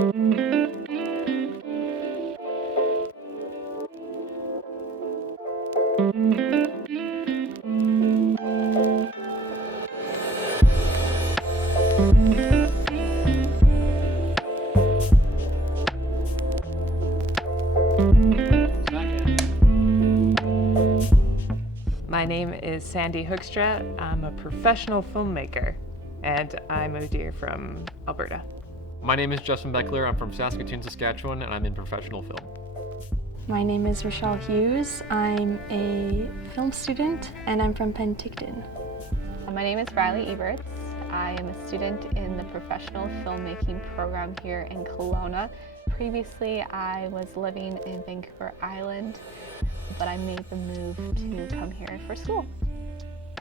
My name is Sandy Hoekstra. I'm a professional filmmaker, and I moved here from Alberta. My name is Justin Boechler. I'm from Saskatoon, Saskatchewan, and I'm in professional film. My name is Rochelle Hughes. I'm a film student, and I'm from Penticton. My name is Riley Eberts. I am a student in the professional filmmaking program here in Kelowna. Previously, I was living in Vancouver Island, but I made the move to come here for school.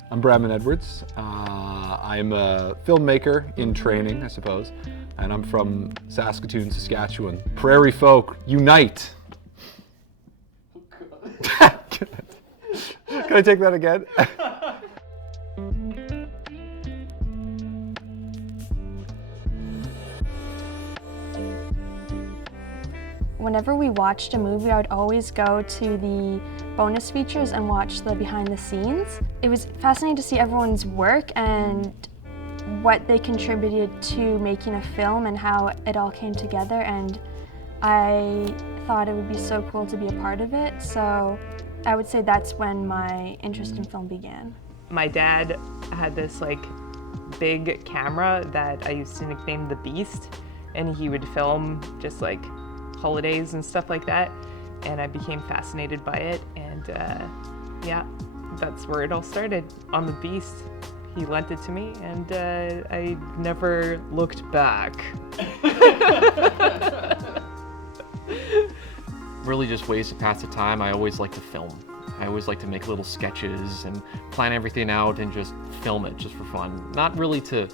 I'm Bradman Edwards. I'm a filmmaker in training, I suppose, and I'm from Saskatoon, Saskatchewan. Prairie folk, unite! Can I take that again? Whenever we watched a movie, I would always go to the bonus features and watch the behind the scenes. It was fascinating to see everyone's work and what they contributed to making a film and how it all came together, and I thought it would be so cool to be a part of it, so I would say that's when my interest in film began. My dad had this big camera that I used to nickname the Beast, and he would film just holidays and stuff like that, and I became fascinated by it, and yeah, that's where it all started, on the Beast. He lent it to me, and I never looked back. Really just ways to pass the time. I always like to film. I always like to make little sketches and plan everything out and just film it just for fun. Not really to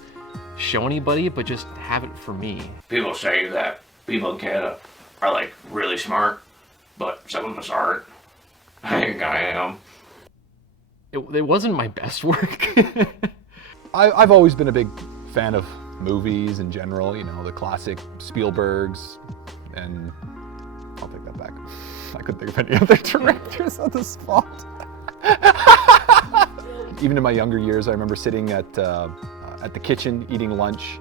show anybody, but just have it for me. People say that people in Canada are really smart, but some of us aren't. I think I am. It wasn't my best work. I've always been a big fan of movies in general, you know, the classic Spielbergs, and I'll take that back. I couldn't think of any other directors on the spot. Even in my younger years, I remember sitting at the kitchen eating lunch,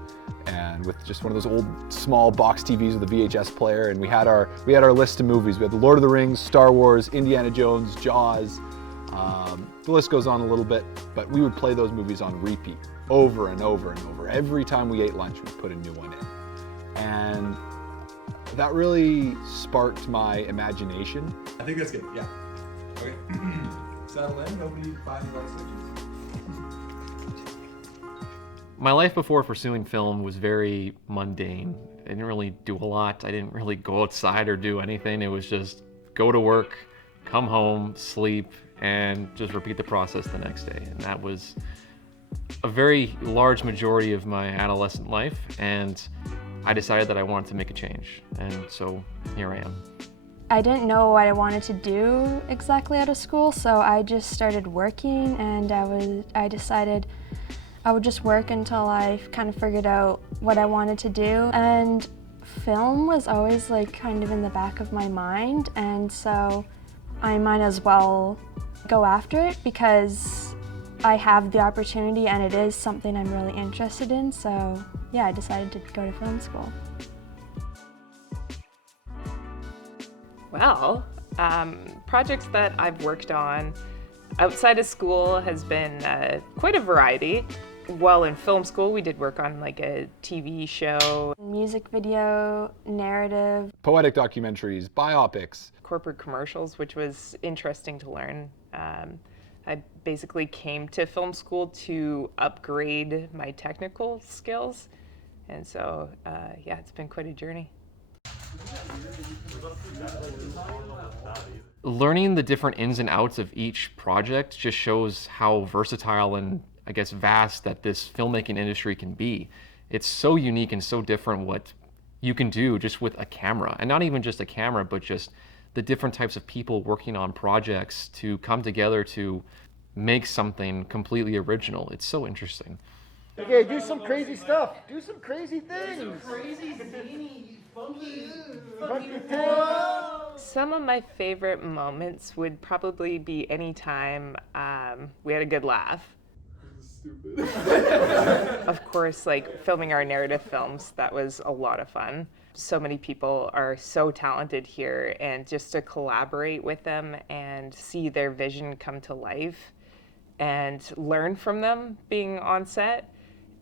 and with just one of those old small box TVs with a VHS player, and we had our list of movies. We had The Lord of the Rings, Star Wars, Indiana Jones, Jaws. The list goes on a little bit, but we would play those movies on repeat over and over and over. Every time we ate lunch, we'd put a new one in. And that really sparked my imagination. I think that's good, yeah. Okay. Settle in, nobody finds light switches. My life before pursuing film was very mundane. I didn't really do a lot. I didn't really go outside or do anything. It was just go to work, come home, sleep, and just repeat the process the next day. And that was a very large majority of my adolescent life, and I decided that I wanted to make a change, and so here I am. I didn't know what I wanted to do exactly out of school, so I just started working, and I decided I would just work until I kind of figured out what I wanted to do. And film was always kind of in the back of my mind, and so I might as well go after it because I have the opportunity and it is something I'm really interested in, so yeah, I decided to go to film school. Well, projects that I've worked on outside of school has been quite a variety. While in film school, we did work on a TV show. Music video, narrative. Poetic documentaries, biopics. Corporate commercials, which was interesting to learn. I basically came to film school to upgrade my technical skills. And so, yeah, it's been quite a journey. Learning the different ins and outs of each project just shows how versatile and, I guess, vast that this filmmaking industry can be. It's so unique and so different what you can do just with a camera. And not even just a camera, but just the different types of people working on projects to come together to make something completely original. It's so interesting. Okay, do some crazy stuff. Do some crazy things. Do some crazy zany Some of my favorite moments would probably be any time we had a good laugh. Stupid. Of course, like filming our narrative films, that was a lot of fun. So many people are so talented here, and just to collaborate with them and see their vision come to life and learn from them being on set,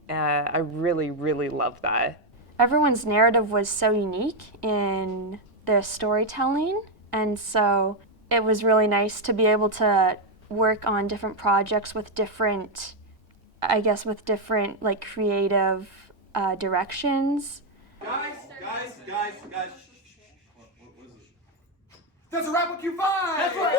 I really, really love that. Everyone's narrative was so unique in their storytelling, and so it was really nice to be able to work on different projects with different, with different like creative directions. Guys. What was it? That's a wrap with Q5! That's right!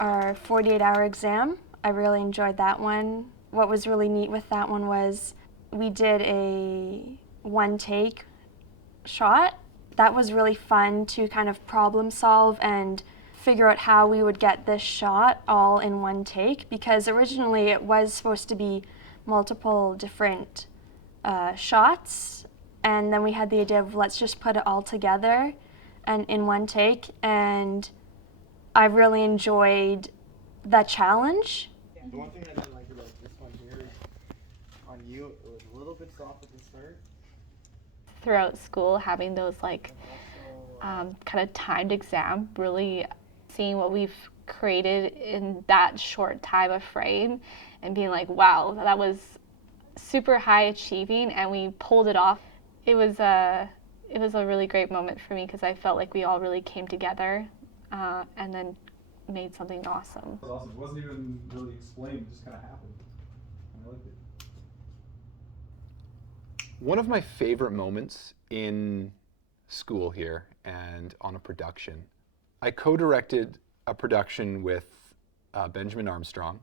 Our 48-hour exam, I really enjoyed that one. What was really neat with that one was we did a one-take shot. That was really fun to kind of problem solve and figure out how we would get this shot all in one take, because originally it was supposed to be multiple different shots, and then we had the idea of let's just put it all together and in one take, and I really enjoyed that challenge. The one thing I didn't like about this one here is on you, it was a little bit soft at the start. Throughout school, having those like kind of timed exam, really seeing what we've created in that short time of frame and being like, wow, that was super high achieving, and we pulled it off. It was a really great moment for me because I felt like we all really came together and then made something awesome. It was awesome. It wasn't even really explained, it just kind of happened. I liked it. One of my favorite moments in school here and on a production, I co-directed a production with Benjamin Armstrong,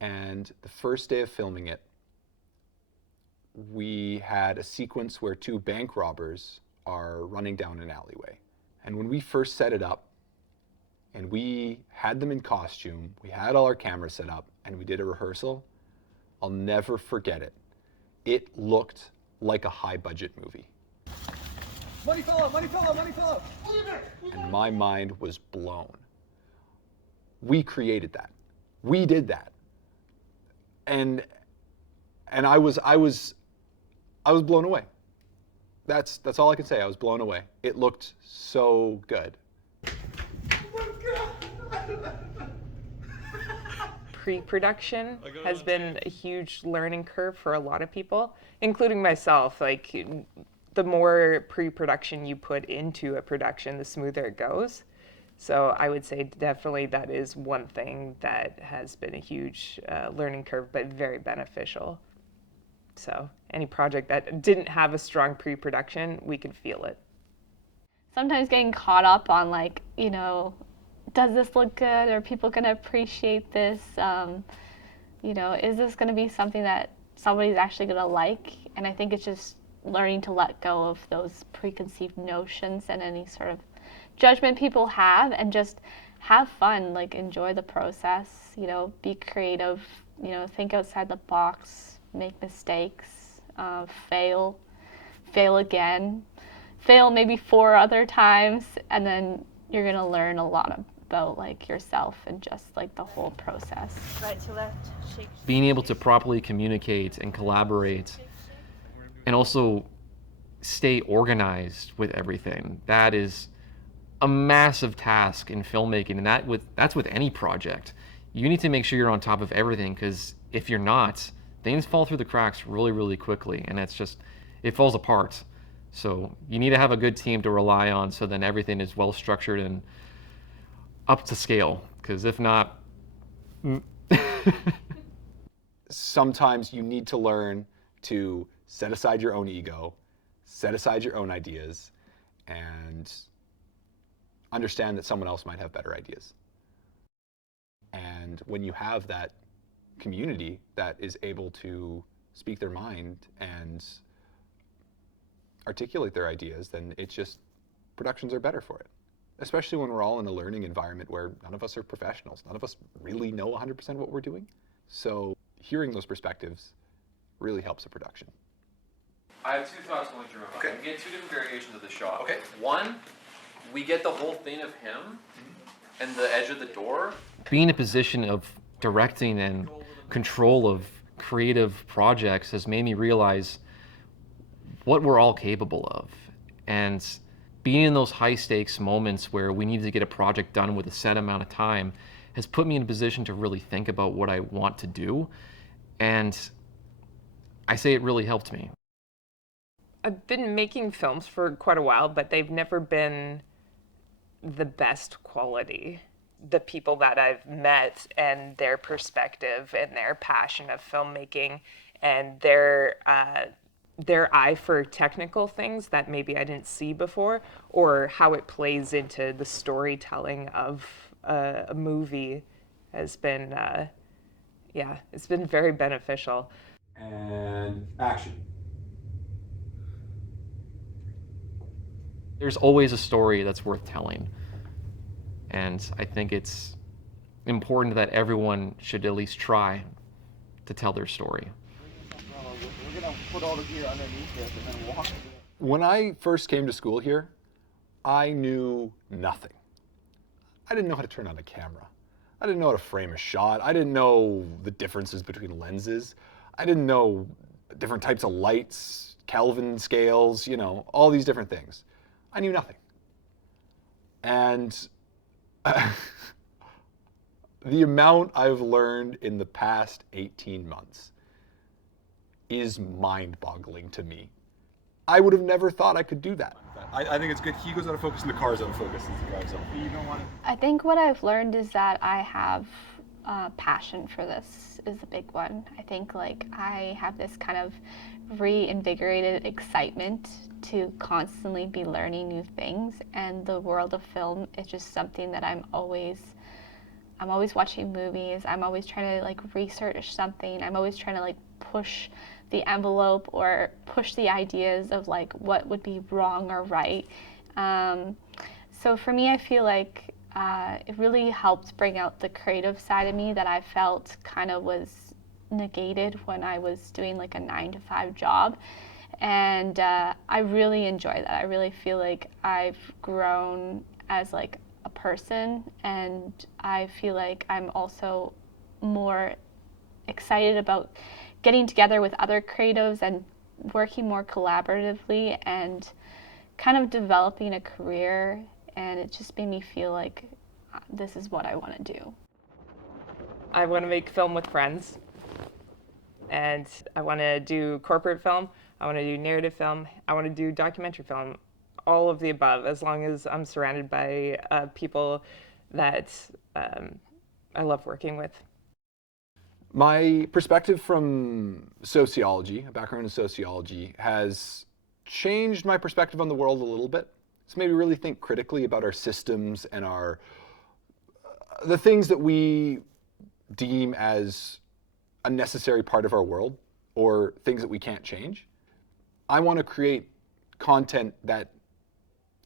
and the first day of filming it, we had a sequence where two bank robbers are running down an alleyway. And when we first set it up, and we had them in costume, we had all our cameras set up, and we did a rehearsal, I'll never forget it. It looked like a high-budget movie. Money fell out! Money fell out! Money fell out! And my mind was blown. We created that. We did that. And I was blown away. That's all I can say. I was blown away. It looked so good. Pre-production has been a huge learning curve for a lot of people, including myself. Like, the more pre-production you put into a production, the smoother it goes. So I would say definitely that is one thing that has been a huge learning curve, but very beneficial. So any project that didn't have a strong pre-production, we could feel it. Sometimes getting caught up on like, you know, does this look good? Are people going to appreciate this? You know, is this going to be something that somebody's actually going to like? And I think it's just learning to let go of those preconceived notions and any sort of judgment people have, and just have fun, like enjoy the process, you know, be creative, you know, think outside the box, make mistakes, fail again, fail maybe 4 other times, and then you're gonna learn a lot about like yourself and just like the whole process. Right to left, shake. Being able to properly communicate and collaborate, and also stay organized with everything, that is a massive task in filmmaking, and that's with any project. You need to make sure you're on top of everything, because if you're not, things fall through the cracks really, really quickly, and it falls apart. So you need to have a good team to rely on, so then everything is well structured and up to scale, because if not... Sometimes you need to learn to set aside your own ego, set aside your own ideas, and understand that someone else might have better ideas. And when you have that community that is able to speak their mind and articulate their ideas, then it's just, productions are better for it. Especially when we're all in a learning environment where none of us are professionals. None of us really know 100% what we're doing. So hearing those perspectives really helps a production. I have two thoughts going through my mind. Okay. We get two different variations of the shot. Okay. One, we get the whole thing of him and the edge of the door. Being in a position of directing and control of creative projects has made me realize what we're all capable of. And being in those high stakes moments where we need to get a project done with a set amount of time has put me in a position to really think about what I want to do. And I say it really helped me. I've been making films for quite a while, but they've never been the best quality. The people that I've met and their perspective and their passion of filmmaking and their eye for technical things that maybe I didn't see before, or how it plays into the storytelling of a movie has been, it's been very beneficial. And action. There's always a story that's worth telling. And I think it's important that everyone should at least try to tell their story. We're gonna put all the gear underneath this and then walk. When I first came to school here, I knew nothing. I didn't know how to turn on a camera. I didn't know how to frame a shot. I didn't know the differences between lenses. I didn't know different types of lights, Kelvin scales, you know, all these different things. I knew nothing. And the amount I've learned in the past 18 months is mind-boggling to me. I would have never thought I could do that. I think it's good. He goes out of focus and the car's out of focus as he drives off. You don't want to. I think what I've learned is that I have passion for this is a big one. I think like I have this kind of reinvigorated excitement to constantly be learning new things, and the world of film is just something that I'm always watching movies. I'm always trying to like research something. I'm always trying to like push the envelope or push the ideas of like what would be wrong or right. So for me, I feel like it really helped bring out the creative side of me that I felt kind of was negated when I was doing like a 9-to-5 job. And I really enjoy that. I really feel like I've grown as like a person, and I feel like I'm also more excited about getting together with other creatives and working more collaboratively and kind of developing a career, and it just made me feel like this is what I want to do. I want to make film with friends, and I want to do corporate film, I want to do narrative film, I want to do documentary film, all of the above, as long as I'm surrounded by people that I love working with. My perspective from sociology, a background in sociology, has changed my perspective on the world a little bit. It's made me really think critically about our systems and the things that we deem as a necessary part of our world, or things that we can't change. I want to create content that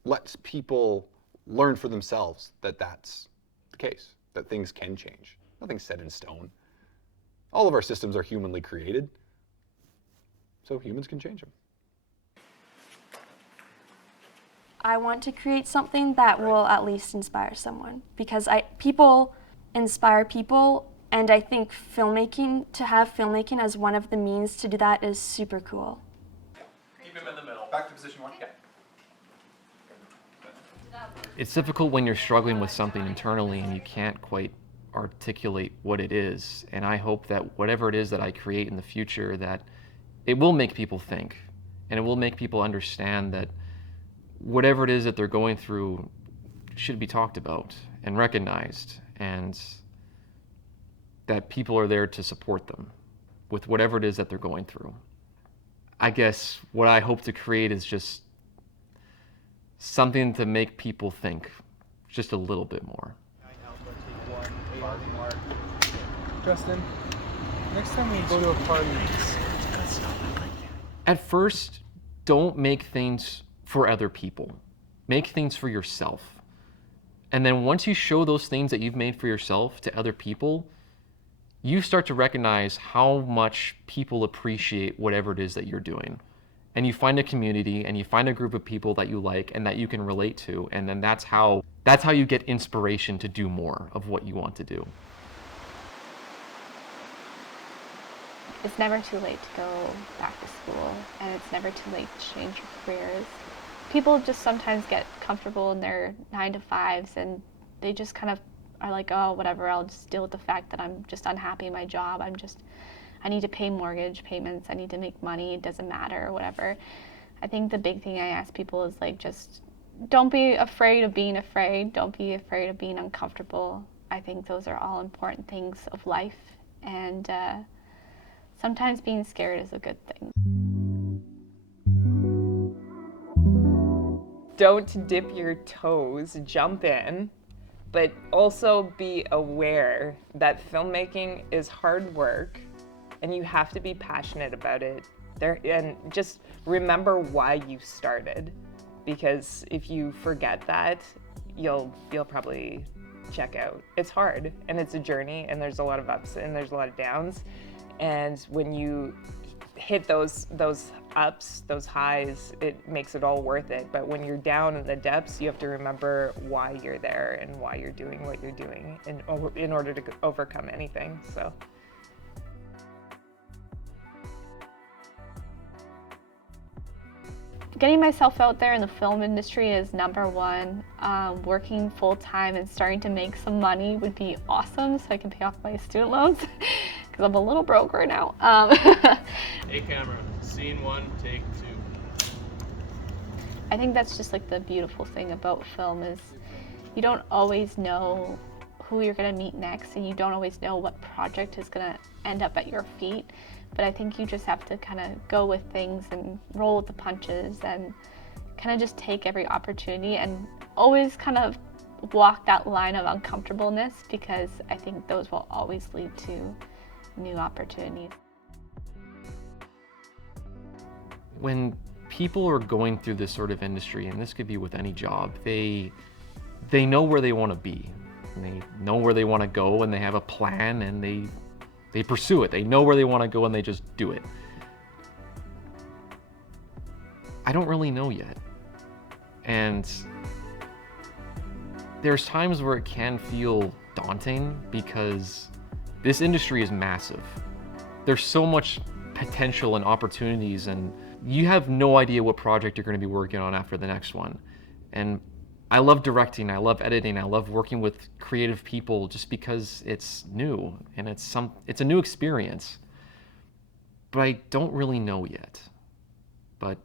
lets people learn for themselves that that's the case, that things can change. Nothing's set in stone. All of our systems are humanly created, so humans can change them. I want to create something that will at least inspire someone, because people inspire people, and I think to have filmmaking as one of the means to do that is super cool. Keep him in the middle. Back to position one. Yeah. It's difficult when you're struggling with something internally and you can't quite articulate what it is. And I hope that whatever it is that I create in the future, that it will make people think, and it will make people understand that whatever it is that they're going through should be talked about and recognized, and that people are there to support them with whatever it is that they're going through. I guess what I hope to create is just something to make people think just a little bit more. Justin, next time we go to a party. At first, don't make things for other people. Make things for yourself. And then once you show those things that you've made for yourself to other people, you start to recognize how much people appreciate whatever it is that you're doing. and you find a community and you find a group of people that you like and that you can relate to, and then that's how you get inspiration to do more of what you want to do. It's never too late to go back to school, and it's never too late to change your careers. People just sometimes get comfortable in their 9-to-5s, and they just kind of are like, oh, whatever, I'll just deal with the fact that I'm just unhappy in my job. I need to pay mortgage payments, I need to make money, it doesn't matter, or whatever. I think the big thing I ask people is like, just don't be afraid of being afraid. Don't be afraid of being uncomfortable. I think those are all important things of life, and sometimes being scared is a good thing. Don't dip your toes, jump in, but also be aware that filmmaking is hard work and you have to be passionate about it. And just remember why you started, because if you forget that, you'll probably check out. It's hard and it's a journey, and there's a lot of ups and there's a lot of downs. And when you hit those ups, those highs, it makes it all worth it. But when you're down in the depths, you have to remember why you're there and why you're doing what you're doing in order to overcome anything. So. Getting myself out there in the film industry is number one. Working full-time and starting to make some money would be awesome, so I can pay off my student loans, because I'm a little broke right now. Hey camera, scene 1, take 2. I think that's just like the beautiful thing about film is you don't always know who you're gonna meet next, and you don't always know what project is gonna end up at your feet. But I think you just have to kind of go with things and roll with the punches and kind of just take every opportunity and always kind of walk that line of uncomfortableness, because I think those will always lead to new opportunities. When people are going through this sort of industry, and this could be with any job, they know where they want to be. And they know where they want to go, and they have a plan, and they pursue it. They know where they want to go, and they just do it. I don't really know yet. And there's times where it can feel daunting, because this industry is massive. There's so much potential and opportunities, and you have no idea what project you're going to be working on after the next one. And I love directing, I love editing, I love working with creative people, just because it's new and it's a new experience. But I don't really know yet. But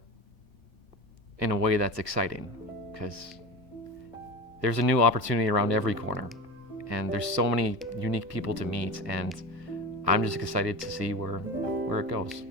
in a way that's exciting, because there's a new opportunity around every corner, and there's so many unique people to meet, and I'm just excited to see where it goes.